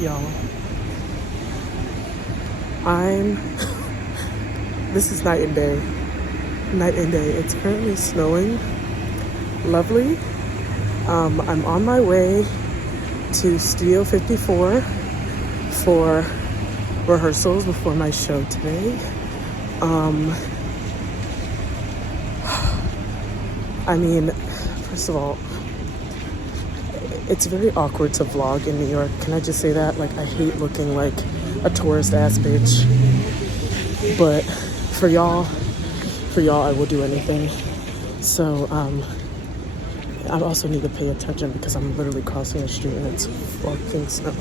Y'all, I'm this is night and day. Night and day. It's currently snowing. Lovely. I'm on my way to Studio 54 for rehearsals before my show today. I mean, first of all, it's very awkward to vlog in New York. Can I just say that? Like, I hate looking like a tourist ass bitch. But for y'all, I will do anything. So, I also need to pay attention because I'm literally crossing the street and it's fucking snowing.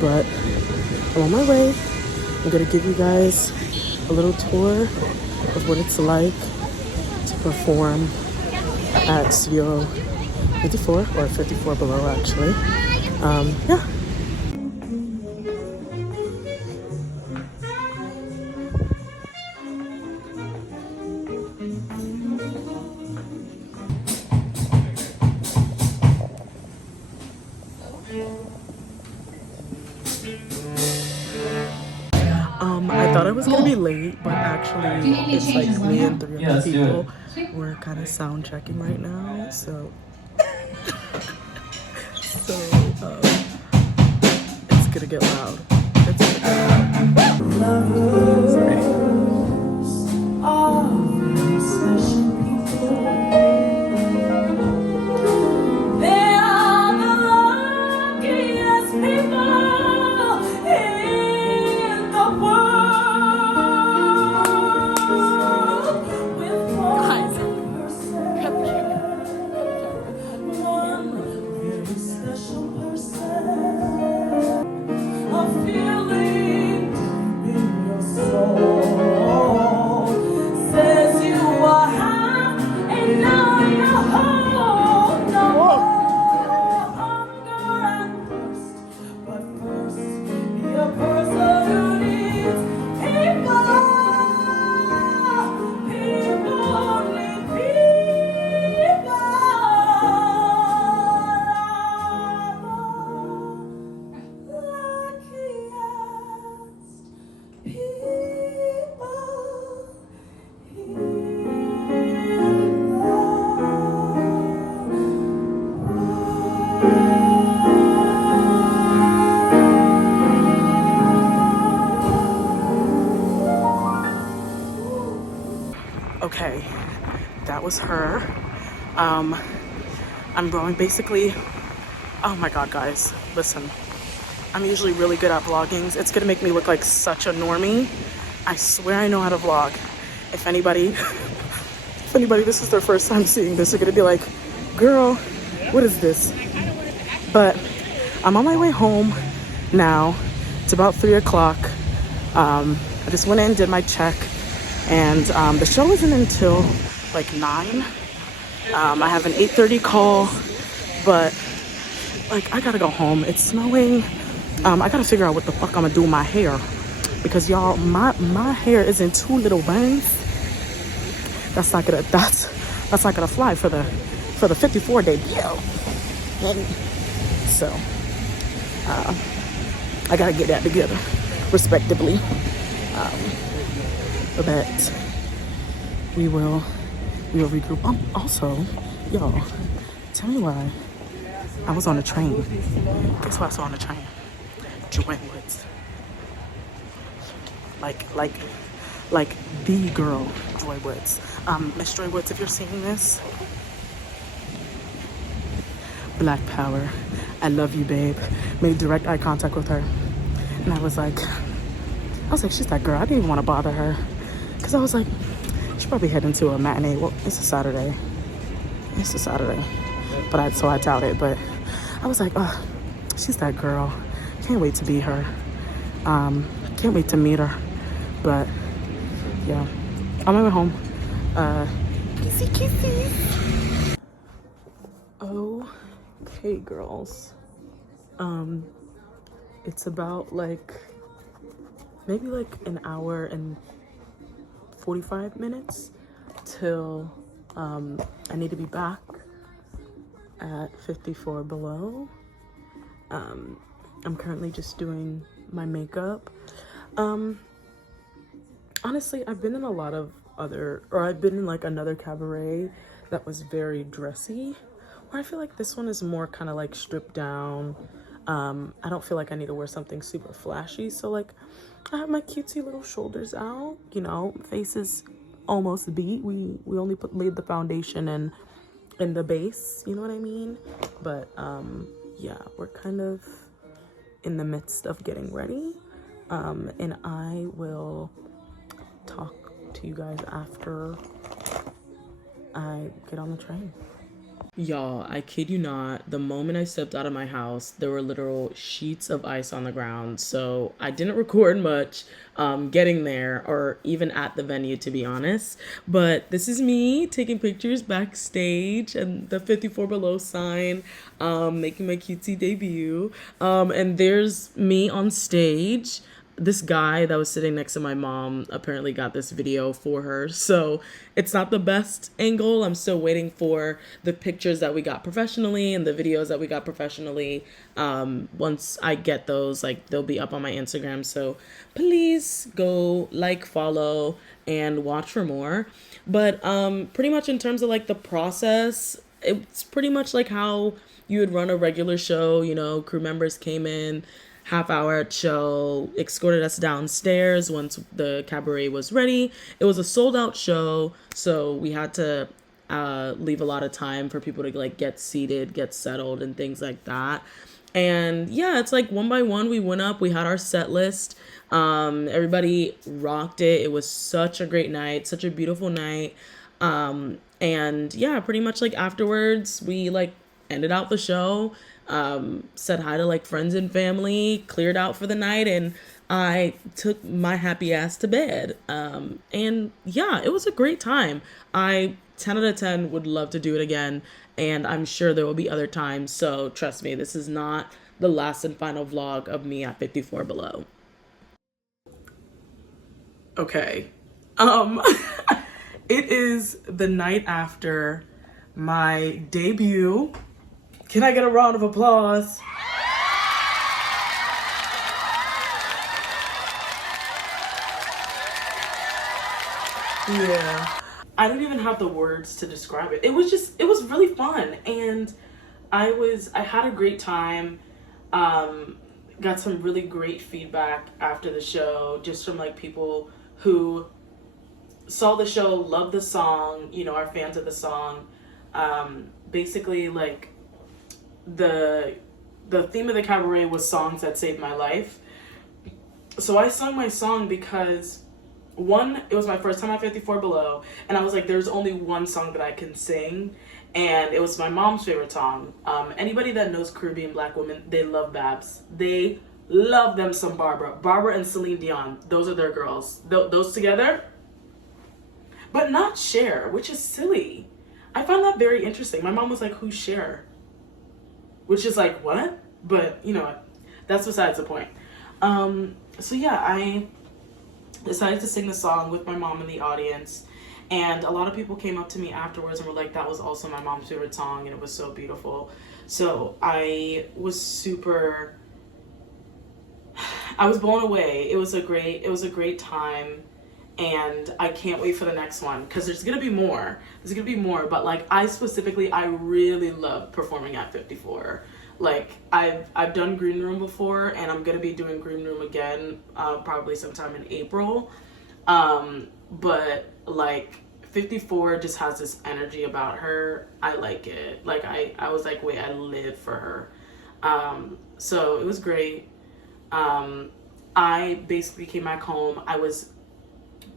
But I'm on my way. I'm gonna give you guys a little tour of what it's like to perform at Studio 54 or 54 below, actually. Yeah. I thought I was gonna be late, but actually it's like me and 3 other people. We're kind of sound checking right now, so it's gonna get loud. It's gonna get loud. Sorry. Okay, that was her. I'm going basically, oh my god guys, listen, I'm usually really good at vlogging. It's gonna make me look like such a normie. I swear I know how to vlog. If anybody this is their first time seeing this, they're gonna be like, girl, what is this? But I'm on my way home now. It's about 3 o'clock. I just went in, did my check, and the show isn't until like 9. I have an 8:30 call, but like I gotta go home. It's snowing. I gotta figure out what the fuck I'm gonna do with my hair, because y'all, my hair is in 2 little bangs. That's not gonna fly for the 54 debut. So I gotta get that together, respectively. But we will regroup. Also, y'all, tell me why I was on a train. Guess what I saw on the train? Joanne Woods. Like the girl, Joy Woods. Miss Joy Woods, if you're seeing this, Black Power. I love you, babe. Made direct eye contact with her, and I was like, she's that girl. I didn't even want to bother her, because I was like, she's probably heading to a matinee. Well, it's a Saturday, but I doubt it. But I was like, oh, she's that girl. Can't wait to be her. Can't wait to meet her. But yeah, on my way home. Kisses. Okay, girls. It's about maybe an hour and 45 minutes till I need to be back at 54 below, I'm currently just doing my makeup. Honestly, I've been in I've been in like another cabaret that was very dressy, where I feel like this one is more kind of like stripped down. I don't feel like I need to wear something super flashy, so like I have my cutesy little shoulders out, you know, face is almost beat. We only laid the foundation in the base, you know what I mean? But yeah, we're kind of in the midst of getting ready. And I will talk to you guys after I get on the train. Y'all, I kid you not, the moment I stepped out of my house, there were literal sheets of ice on the ground. So I didn't record much getting there or even at the venue, to be honest. But this is me taking pictures backstage and the 54 Below sign, making my cutesy debut. And there's me on stage. This guy that was sitting next to my mom apparently got this video for her, so it's not the best angle. I'm still waiting for the pictures that we got professionally and the videos that we got professionally. Once I get those, like, they'll be up on my Instagram, so please go like, follow, and watch for more. But pretty much in terms of like the process, it's pretty much like how you would run a regular show. You know, crew members came in, half-hour show, escorted us downstairs once the cabaret was ready. It was a sold-out show, so we had to leave a lot of time for people to like get seated, get settled, and things like that. And yeah, it's like one by one we went up, we had our set list. Everybody rocked it. It was such a great night, such a beautiful night. And yeah, pretty much like afterwards we like ended out the show, said hi to like friends and family, cleared out for the night, and I took my happy ass to bed. And yeah, it was a great time. I 10 out of 10 would love to do it again, and I'm sure there will be other times. So trust me, this is not the last and final vlog of me at 54 Below. Okay. It is the night after my debut. Can I get a round of applause? Yeah. I don't even have the words to describe it. It was really fun. And I had a great time. Got some really great feedback after the show, just from like people who saw the show, loved the song, you know, are fans of the song. Basically like the theme of the cabaret was songs that saved my life. So I sung my song because one, it was my first time at 54 Below, and I was like, there's only one song that I can sing, and it was my mom's favorite song. Anybody that knows Caribbean black women, they love Babs. They love them some Barbara and Celine Dion. Those are their girls. Those together, but not Cher, which is silly. I found that very interesting. My mom was like, who's Cher? Which is like, what? But you know what? That's besides the point. So yeah, I decided to sing the song with my mom in the audience, and a lot of people came up to me afterwards and were like, that was also my mom's favorite song, and it was so beautiful. So I was blown away. It was a great time, and I can't wait for the next one, because there's gonna be more. But like, I really love performing at 54. Like, I've done Green Room before, and I'm gonna be doing Green Room again, probably sometime in April. But like, 54 just has this energy about her. I like it. Like, I was like, wait, I live for her. So it was great. I basically came back home. I was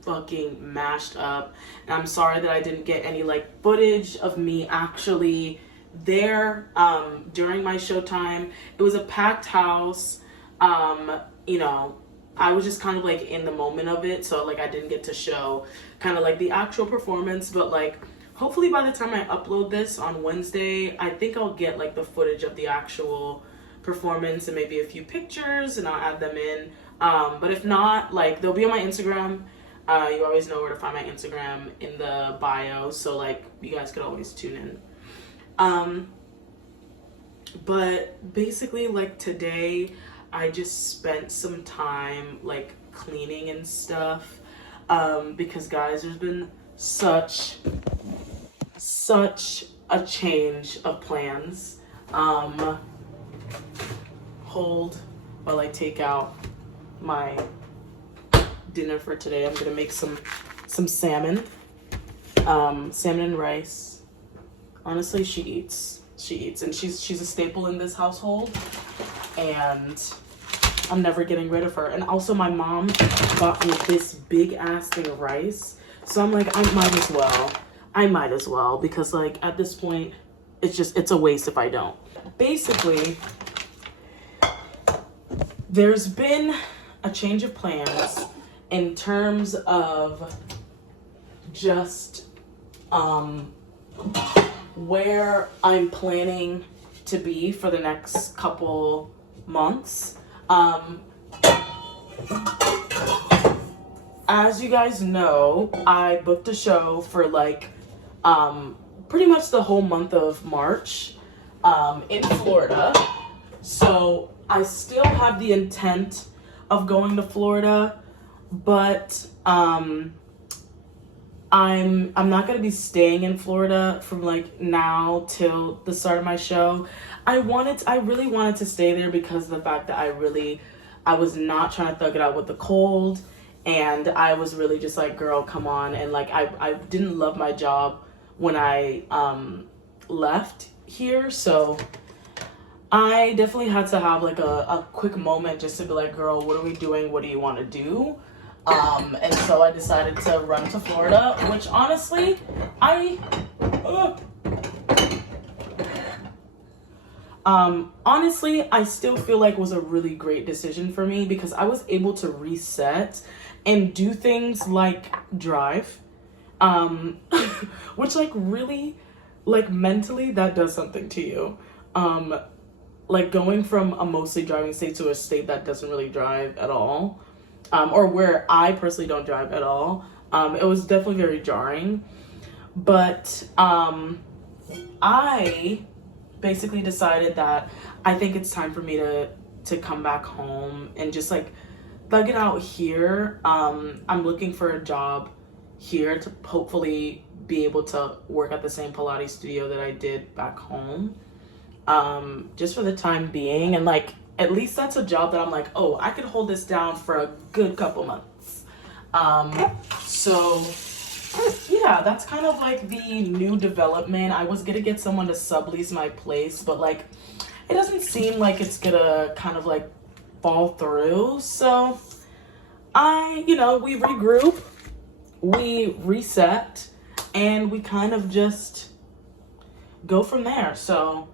fucking mashed up, and I'm sorry that I didn't get any like footage of me actually there during my showtime. It was a packed house. You know, I was just kind of like in the moment of it, so like I didn't get to show kind of like the actual performance, but like hopefully by the time I upload this on Wednesday, I think I'll get like the footage of the actual performance and maybe a few pictures, and I'll add them in. But if not, like, they'll be on my Instagram. You always know where to find my Instagram in the bio, so like you guys could always tune in. But basically, like, today I just spent some time like cleaning and stuff, because guys, there's been such a change of plans. Hold while I take out my dinner for today. I'm gonna make some salmon, salmon and rice. Honestly, she eats, and she's a staple in this household, and I'm never getting rid of her. And also, my mom got me this big ass thing of rice, so I'm like, I might as well, because like at this point, it's a waste if I don't. Basically, there's been a change of plans in terms of just where I'm planning to be for the next couple months. As you guys know, I booked a show for like pretty much the whole month of March in Florida. So I still have the intent of going to Florida, but I'm not gonna be staying in Florida from like now till the start of my show. I really wanted to stay there because of the fact that I was not trying to thug it out with the cold, and I was really just like, girl, come on. And like I didn't love my job when I left here, so I definitely had to have like a quick moment just to be like, girl, what are we doing? What do you want to do? And so I decided to run to Florida, which honestly, honestly, I still feel like was a really great decision for me, because I was able to reset and do things like drive, which like really, like mentally, that does something to you. Like going from a mostly driving state to a state that doesn't really drive at all, or where I personally don't drive at all. It was definitely very jarring, but I basically decided that I think it's time for me to come back home and just like thug it out here. I'm looking for a job here to hopefully be able to work at the same Pilates studio that I did back home, just for the time being. And like, at least that's a job that I'm like, oh, I could hold this down for a good couple months. So yeah, that's kind of like the new development. I was gonna get someone to sublease my place, but like, it doesn't seem like it's gonna kind of like fall through. So we regroup, we reset, and we kind of just go from there. So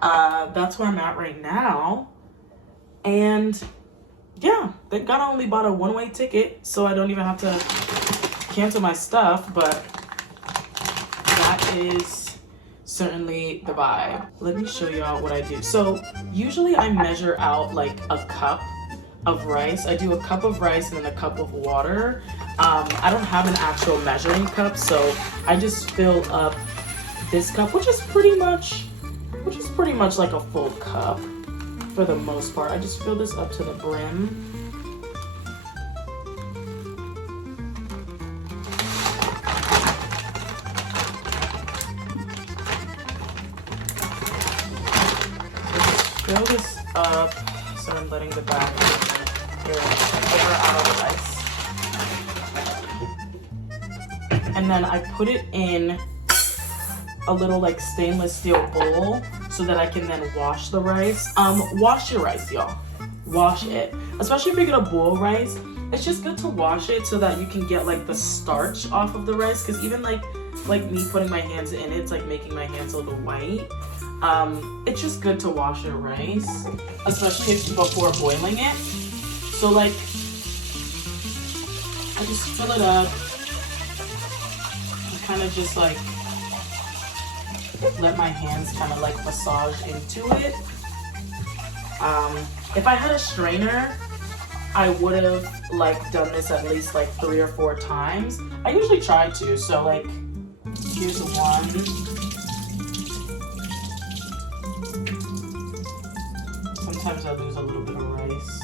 that's where I'm at right now. And yeah, thank God I only bought a one-way ticket, so I don't even have to cancel my stuff, but that is certainly the vibe. Let me show y'all what I do. So usually I measure out like a cup of rice. I do a cup of rice and then a cup of water. I don't have an actual measuring cup, so I just fill up this cup, which is pretty much like a full cup for the most part. I just fill this up to the brim. Fill this up, so I'm letting the back here over out of the rice. And then I put it in a little like stainless steel bowl so that I can then wash the rice. Wash your rice, y'all. Wash it. Especially if you're gonna boil rice, it's just good to wash it so that you can get like the starch off of the rice, because even like me putting my hands in it, it's like making my hands a little white. It's just good to wash your rice, especially before boiling it. So like, I just fill it up. I kind of just like let my hands kind of like massage into it. If I had a strainer, I would have like done this at least like 3 or 4 times. I usually try to, so like here's one. sometimes I'll lose a little bit of rice.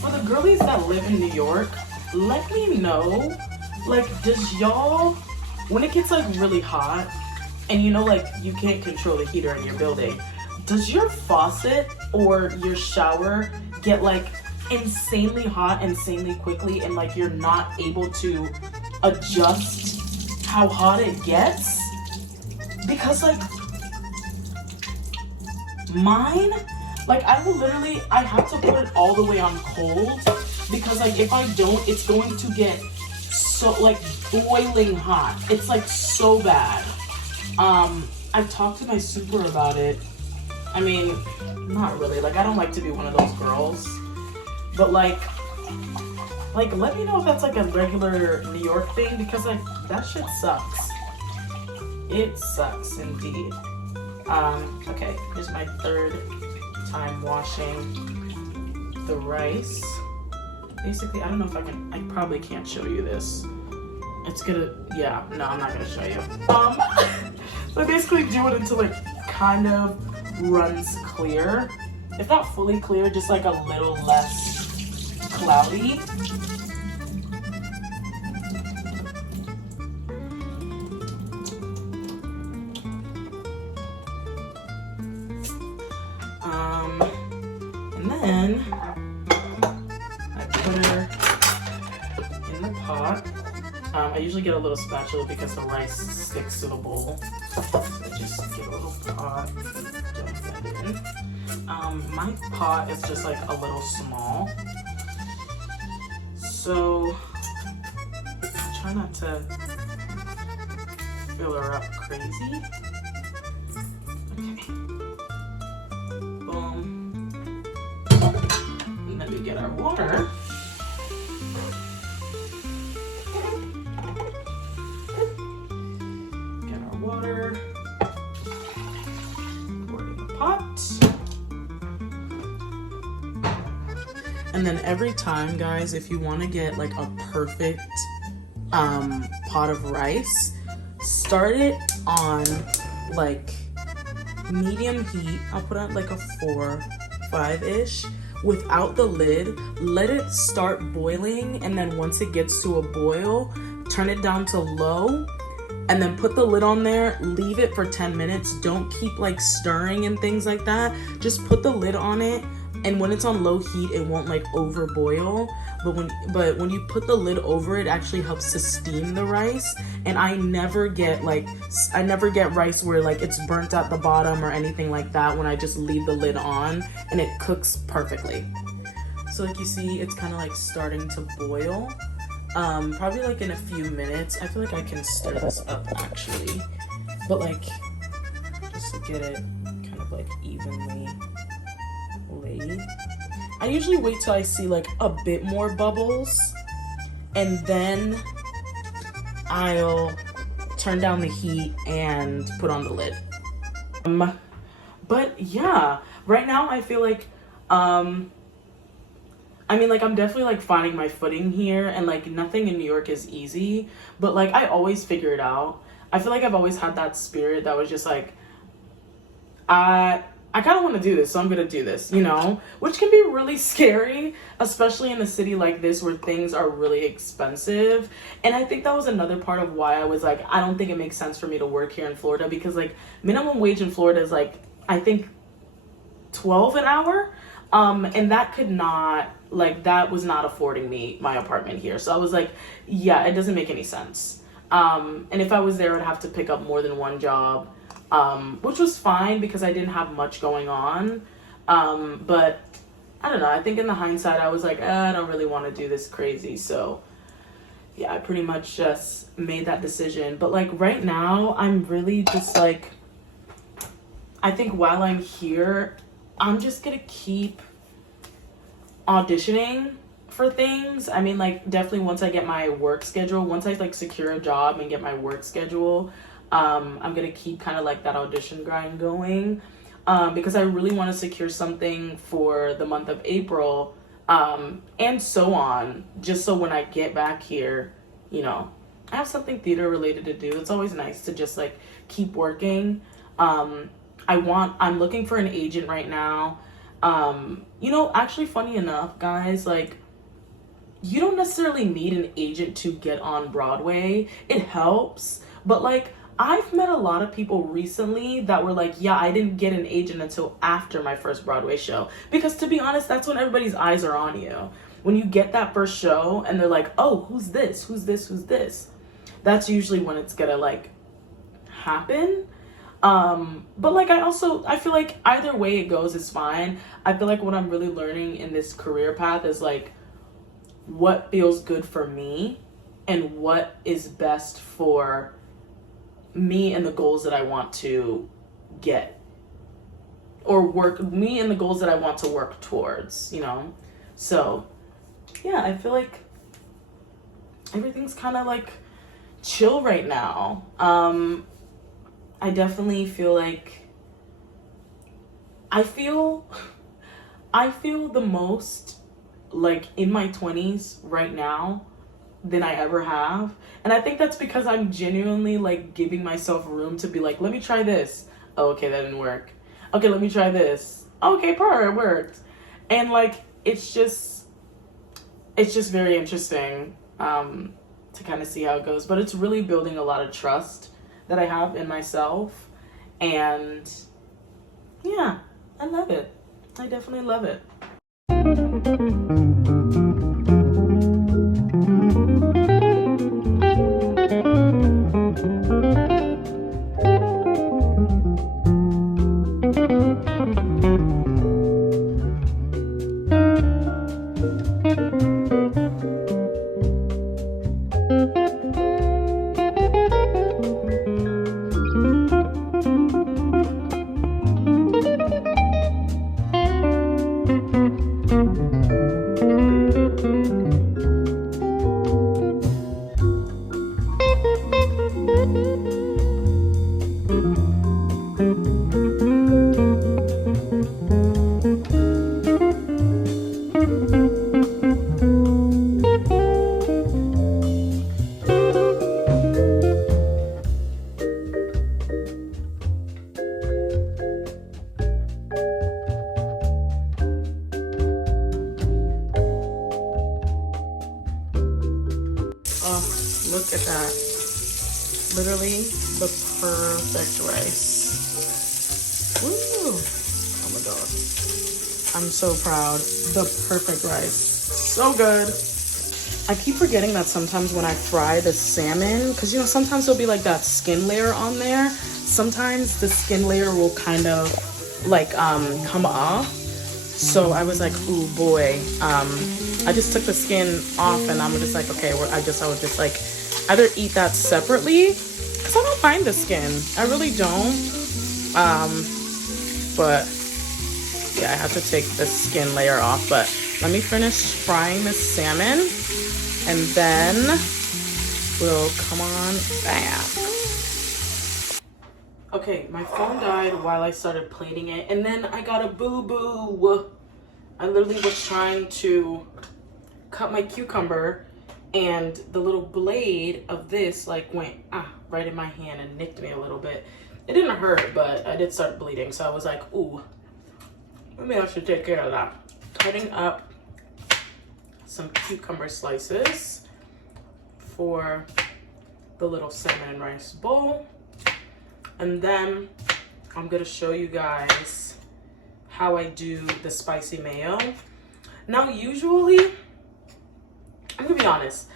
For the girlies that live in New York, let me know, like, does y'all, when it gets like really hot and you know, like, you can't control the heater in your building, does your faucet or your shower get like insanely hot insanely quickly and like you're not able to adjust how hot it gets? Because like mine, like I have to put it all the way on cold, because like if I don't, it's going to get so like boiling hot. It's like so bad. I talked to my super about it. I mean, not really, like I don't like to be one of those girls, but like let me know if that's like a regular New York thing, because like that shit sucks. It sucks indeed. Okay, here's my third time washing the rice. Basically, I don't know if I probably can't show you this. It's gonna, yeah, no, I'm not gonna show you. So I basically do it until it kind of runs clear. If not fully clear, just like a little less cloudy. And then I put her in the pot. I usually get a little spatula because the rice sticks to the bowl. So I just get a little pot, dump that in. My pot is just like a little small, so I try not to fill her up crazy. Okay. Boom. And then we get our water. Water, pour it in the pot, and then every time, guys, if you want to get like a perfect pot of rice, start it on like medium heat. I'll put on like a 4-5-ish without the lid. Let it start boiling, and then once it gets to a boil, turn it down to low. And then put the lid on there, leave it for 10 minutes. Don't keep like stirring and things like that. Just put the lid on it, and when it's on low heat, it won't like over boil. But when you put the lid over it, actually helps to steam the rice. And I never get rice where like it's burnt at the bottom or anything like that when I just leave the lid on, and it cooks perfectly. So like you see, it's kind of like starting to boil. Probably like in a few minutes. I feel like I can stir this up actually, but like just to get it kind of like evenly laid. I usually wait till I see like a bit more bubbles, and then I'll turn down the heat and put on the lid. But yeah, right now I feel like I mean, like, I'm definitely, like, finding my footing here, and, like, nothing in New York is easy, but, like, I always figure it out. I feel like I've always had that spirit that was just, like, I kind of want to do this, so I'm going to do this, you know, which can be really scary, especially in a city like this where things are really expensive. And I think that was another part of why I was, like, I don't think it makes sense for me to work here in Florida, because, like, minimum wage in Florida is, like, I think $12 an hour. And that could not, like, that was not affording me my apartment here. So I was like, yeah, it doesn't make any sense. And if I was there, I'd have to pick up more than one job, which was fine because I didn't have much going on. But I don't know. I think in the hindsight, I was like, I don't really want to do this crazy. So yeah, I pretty much just made that decision. But like right now, I'm really just like, I think while I'm here, I'm just gonna keep auditioning for things. I mean, like, definitely once I get my work schedule, once I like secure a job and get my work schedule, I'm gonna keep kind of like that audition grind going, because I really want to secure something for the month of April, and so on, just so when I get back here, you know, I have something theater related to do. It's always nice to just like keep working. I'm looking for an agent right now. You know, actually, funny enough, guys, like, you don't necessarily need an agent to get on Broadway. It helps, but like, I've met a lot of people recently that were like, yeah, I didn't get an agent until after my first Broadway show. Because to be honest, that's when everybody's eyes are on you. When you get that first show and they're like, oh, who's this? Who's this? Who's this? That's usually when it's gonna like happen. But like, I feel like either way it goes is fine. I feel like what I'm really learning in this career path is like what feels good for me and what is best for me and the goals that I want to get, or me and the goals that I want to work towards, you know? So yeah, I feel like everything's kind of like chill right now. I definitely feel like I feel the most like in my 20s right now than I ever have. And I think that's because I'm genuinely like giving myself room to be like, let me try this. Oh, okay, that didn't work. Okay, let me try this. Okay, it worked. And like, it's just very interesting to kind of see how it goes. But it's really building a lot of trust that I have in myself. And yeah, I love it. I definitely love it. Look at that. Literally the perfect rice. Woo! Oh my god. I'm so proud. The perfect rice. So good. I keep forgetting that sometimes when I fry the salmon, because you know, sometimes there'll be like that skin layer on there. Sometimes the skin layer will kind of like come off. So I was like, ooh boy. I just took the skin off and I'm just like, okay, I would just like either eat that separately, because I don't mind the skin. I really don't. But yeah, I have to take the skin layer off. But let me finish frying this salmon and then we'll come on back. Okay, my phone died while I started plating it, and then I got a boo-boo. I literally was trying to cut my cucumber, and the little blade of this like went right in my hand and nicked me a little bit. It didn't hurt, but I did start bleeding, so I was like, ooh, maybe I should take care of that. Cutting up some cucumber slices for the little salmon and rice bowl. And then I'm gonna show you guys how I do the spicy mayo. Now, usually, I'm gonna be honest,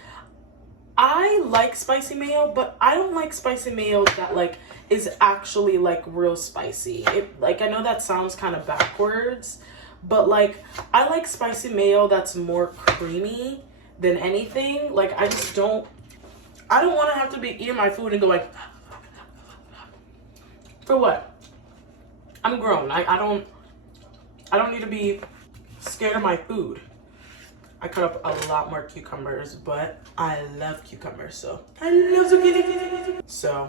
I like spicy mayo, but I don't like spicy mayo that like is actually like real spicy. Like, I know that sounds kind of backwards, but like I like spicy mayo that's more creamy than anything. Like, I don't want to have to be eating my food and go like, for what? I'm grown. I don't need to be scared of my food. I cut up a lot more cucumbers, but I love cucumbers, so I love zucchini. So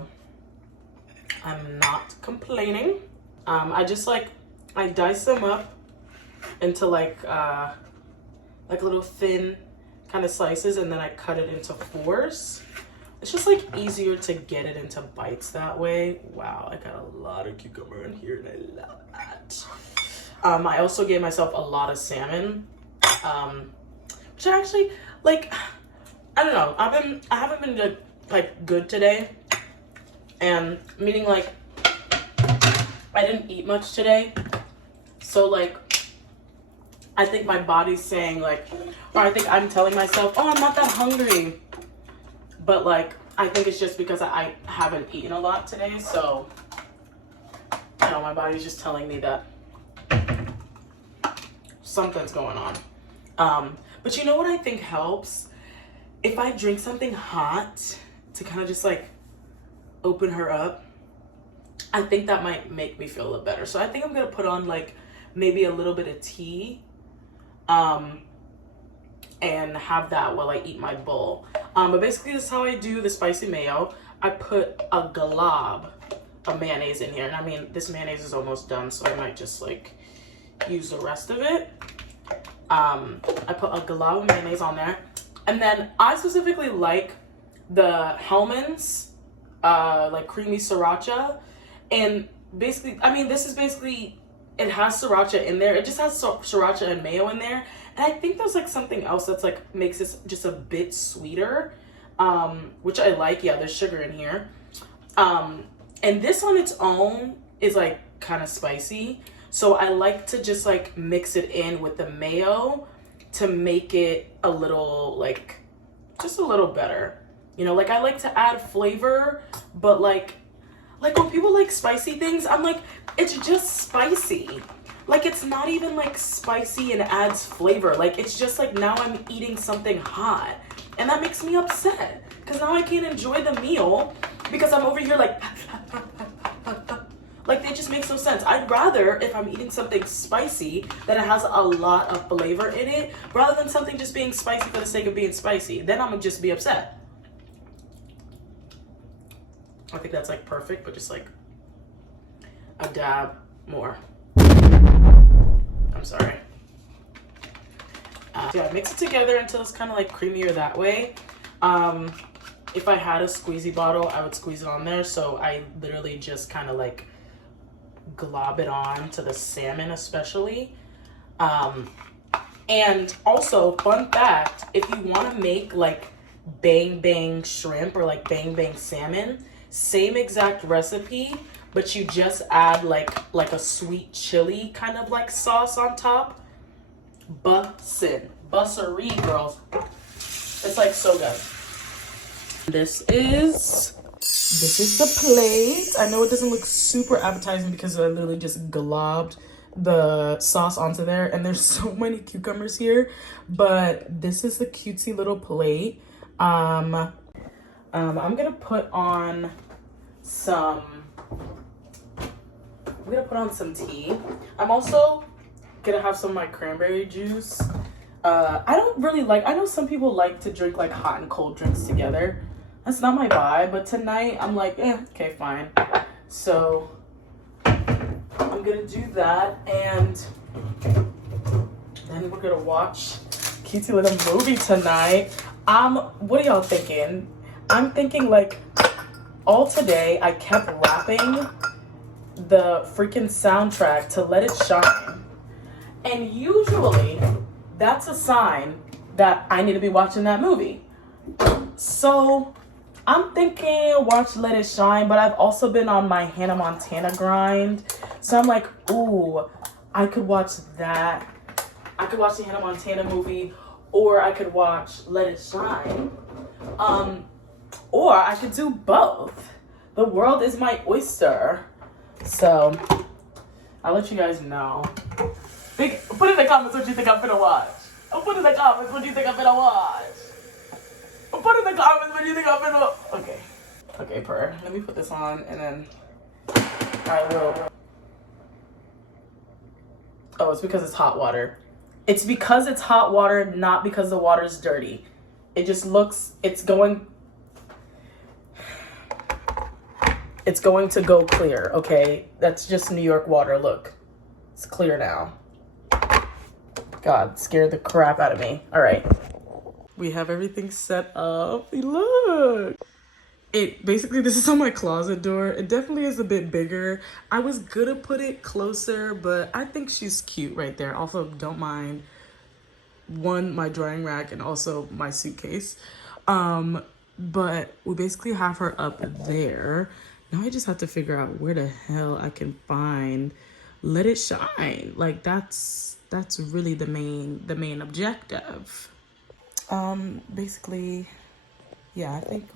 I'm not complaining. I just like, I dice them up into like like little thin kind of slices, and then I cut it into 4s. It's just like easier to get it into bites that way. Wow, I got a lot of cucumber in here and I love that. I also gave myself a lot of salmon, which I actually like. I don't know. I haven't been good today, and meaning like I didn't eat much today, so like I think my body's saying like, or I think I'm telling myself, oh, I'm not that hungry, but like I think it's just because I haven't eaten a lot today, so you know, my body's just telling me that something's going on. But you know what I think helps? If I drink something hot to kind of just like open her up, I think that might make me feel a little better. So I think I'm gonna put on like maybe a little bit of tea, and have that while I eat my bowl. But basically this is how I do the spicy mayo. I put a glob of mayonnaise in here. And I mean, this mayonnaise is almost done, so I might just like use the rest of it. I put a glob of mayonnaise on there. And then I specifically like the Hellmann's, like creamy sriracha. And basically, I mean, this is basically, it has sriracha in there. It just has sriracha and mayo in there. And I think there's like something else that's like makes this just a bit sweeter, which I like. Yeah, there's sugar in here. And this on its own is like kind of spicy. So I like to just like mix it in with the mayo to make it a little like, just a little better. You know, like I like to add flavor, but like when people like spicy things, I'm like, it's just spicy. Like it's not even like spicy and adds flavor. Like it's just like now I'm eating something hot, and that makes me upset because now I can't enjoy the meal because I'm over here like like they just makes no sense. I'd rather, if I'm eating something spicy, that it has a lot of flavor in it, rather than something just being spicy for the sake of being spicy. Then I'm gonna just be upset. I think that's like perfect, but just like a dab more. I'm sorry. So yeah, mix it together until it's kind of like creamier that way. If I had a squeezy bottle, I would squeeze it on there. So I literally just kind of like glob it on to the salmon especially. And also, fun fact, if you want to make like bang bang shrimp or like bang bang salmon, same exact recipe, but you just add like a sweet chili kind of like sauce on top. Bussin', bussery, girls. It's like so good. This is the plate. I know it doesn't look super appetizing because I literally just globbed the sauce onto there, and there's so many cucumbers here, but this is the cutesy little plate. I'm gonna put on some tea. I'm also gonna have some of my cranberry juice. I don't really like, I know some people like to drink like hot and cold drinks together. That's not my vibe, but tonight I'm like, okay, fine. So I'm gonna do that, and then we're gonna watch cutesy little movie tonight. What are y'all thinking? I'm thinking like all today I kept rapping the freaking soundtrack to Let It Shine. And usually that's a sign that I need to be watching that movie. So I'm thinking watch Let It Shine, but I've also been on my Hannah Montana grind. So I'm like, ooh, I could watch that. I could watch the Hannah Montana movie, or I could watch Let It Shine. Or I could do both. The world is my oyster. So I'll let you guys know. Put in the comments what you think I'm gonna watch. Put in the comments what you think I'm gonna watch. Put in the comments what you think I'm gonna watch. Okay, purr. Let me put this on, and then I will. Oh, it's because it's hot water. It's because it's hot water, not because the water's dirty. It just looks, it's going to go clear, okay? That's just New York water, look. It's clear now. God, scared the crap out of me. All right. We have everything set up. Look. Basically, this is on my closet door. It definitely is a bit bigger. I was gonna put it closer, but I think she's cute right there. Also, don't mind my drying rack and also my suitcase. But we basically have her up there. Now I just have to figure out where the hell I can find Let It Shine. Like that's really the main objective. Basically, yeah, I think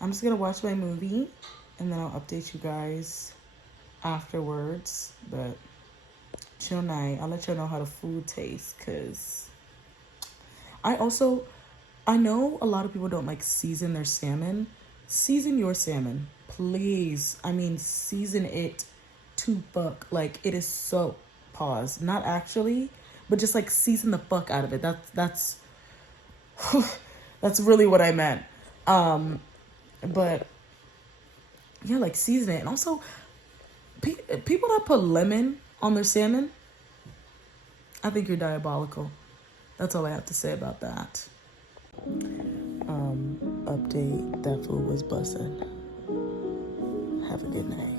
I'm just gonna watch my movie and then I'll update you guys afterwards. But chill night. I'll let you know how the food tastes, because I know a lot of people don't like season their salmon. Season your salmon, please. I mean, season it to fuck. Like, it is so, pause, not actually, but just like season the fuck out of it. That's that's really what I meant. But yeah, like season it. And also, people that put lemon on their salmon, I think you're diabolical. That's all I have to say about that. Update, that food was bussin'. Have a good night.